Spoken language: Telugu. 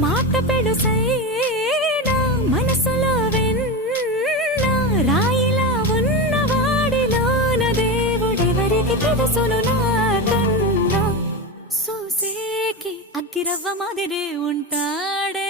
మాట పెడుసైనా మనసులో వెన్న రాయిలా ఉన్నవాడిలోన దేవుడెవరికి తెలుసును నాకన్నా. సూసేకి అగ్గిరవ్వ మాదిరే ఉంటాడే